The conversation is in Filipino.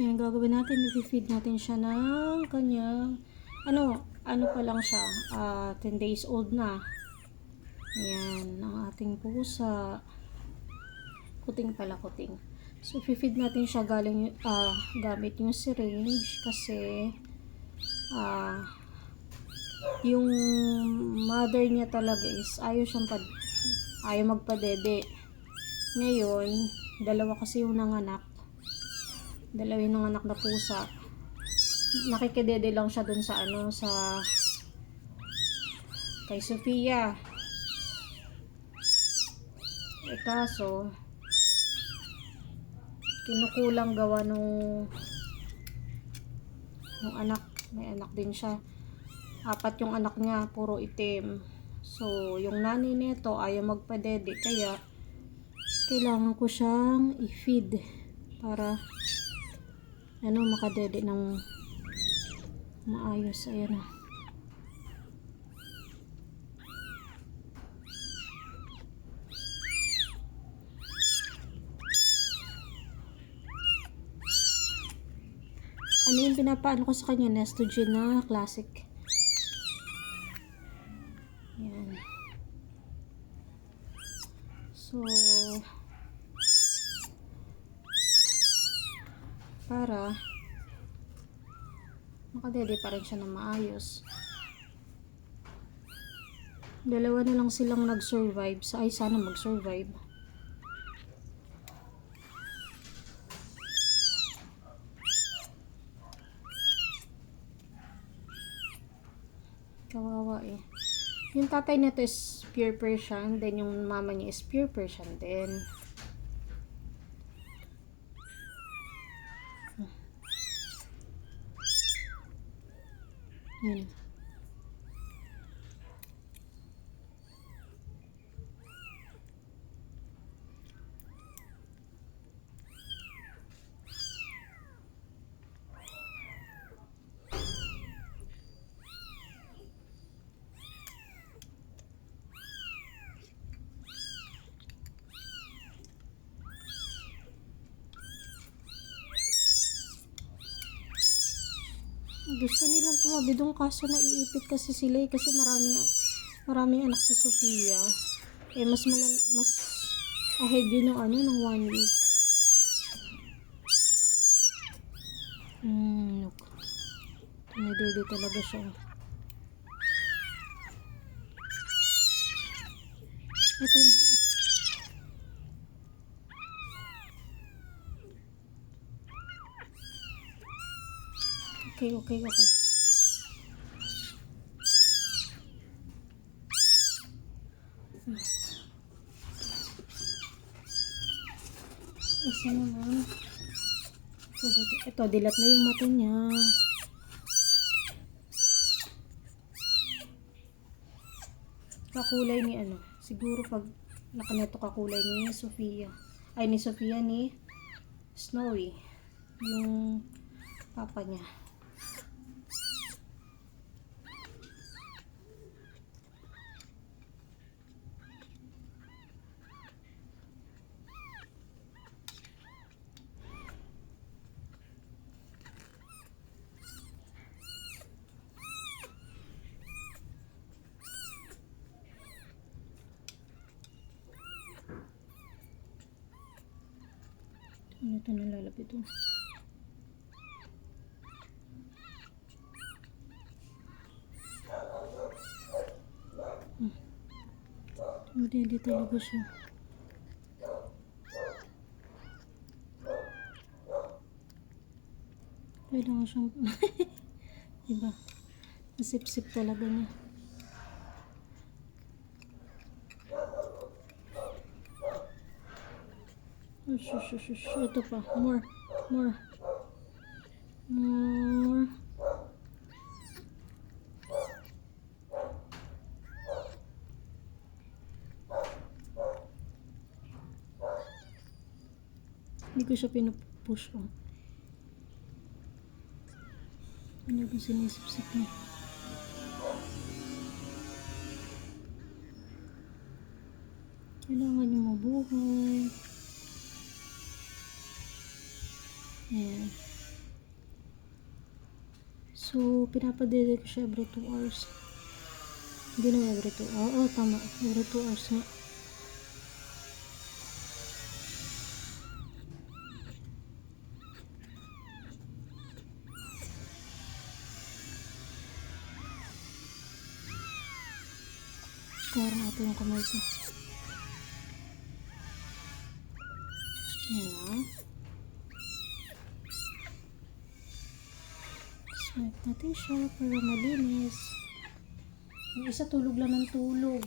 So, yung gagawin natin, i-feed natin siya ng kanyang, ano pa lang siya, 10 days old na. Ayan, ang ating pusa. Kuting pala, kuting. So, i-feed natin siya gamit yung syringe kasi, yung mother niya talaga is ayaw magpadede. Ngayon, dalawa kasi yung nanganak. Dalawa yung nanganak na pusa. Nakikidede lang siya dun sa kay Sofia. Kaso, kinukulang gawa nung anak. May anak din siya. 4 yung anak niya, puro itim. So, yung nanay nito ayaw magpadede, kaya kailangan ko siyang i-feed para makadede ng maayos. Ayan o. Yung pinapaano ko sa kanya, Nestogen na classic. Ayan. So, para makadede pa rin siya na maayos. Dalawa na lang silang nag-survive. Sana mag-survive. Kawawa eh. Yung tatay nito is pure Persian, then yung mama niya is pure Persian din. Yun. Gusto nilang tumabi doon kaso naiipit kasi sila kasi maraming anak si Sofia. Mas ahead yun ng ng 1 week. Look. Tumidede talaga siya. Ito. Okay. Isa naman. Ito, dilat na yung mata niya. Kakulay ni siguro pag nakaneto kakulay ni Sofia. Ni Sofia ni Snowy. Yung papa niya. Ito nalalapit ito. Hindi talaga siya. Kailangan siyang diba? Nasip-sip talaga niya. Ito pa. More. Hindi ko siya pinupush on. Ano ba sinisip-sip niya? Kailangan niya mabuhay. Ayan. So, pinapadede ko siya every 2 hours. Hindi na every 2 hours. Oo, tama. Every 2 hours nga. Kaya natin yung kamay ko. Ayan na. Swipe natin siya para malinis. Yung isa tulog lang ng tulog.